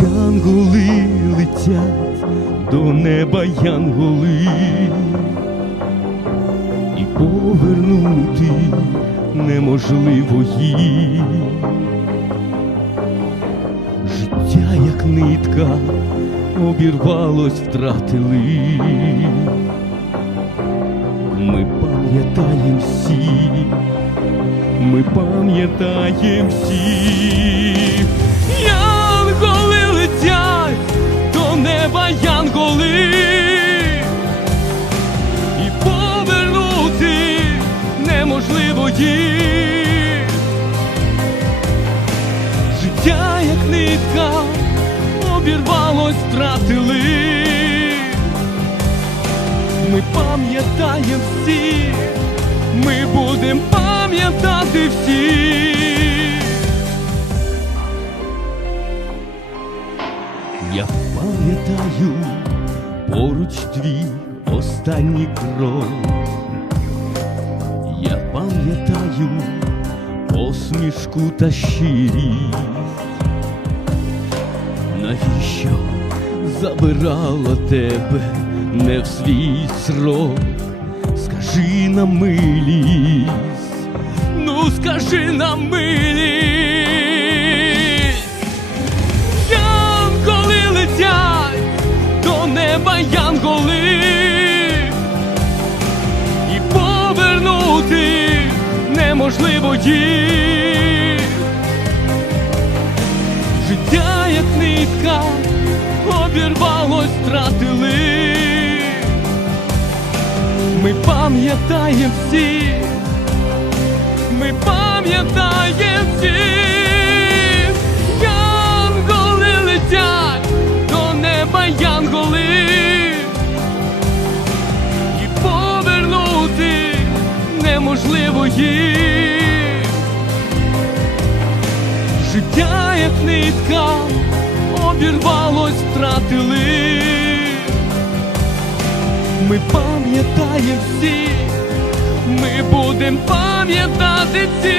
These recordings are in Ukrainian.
Янголи летять до неба янголи, і повернути неможливо їх. Життя, як нитка, обірвалось, втратили. Ми пам'ятаєм всі, ми пам'ятаєм всі. Обірвалось, втратили. Ми пам'ятаєм всі, ми будем пам'ятати всі. Я пам'ятаю поруч твій останній крок. Я пам'ятаю посмішку та щирість. Навіщо забирала тебе не в свій срок? Скажи на милість, ну скажи на милість. Янголи летять до неба янголи, і повернути неможливо їх. Обірвалось, втратили. Ми пам'ятаєм всі, ми пам'ятаєм всі. Янголи летять до неба янголи, і повернути неможливо їх. Життя, як нитка, обірвалось, втратили. Ми пам'ятаємо всі, ми будемо пам'ятати всі.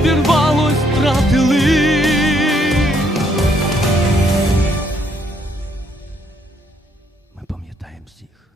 обірвалось, втратили. Ми пам'ятаємо всіх.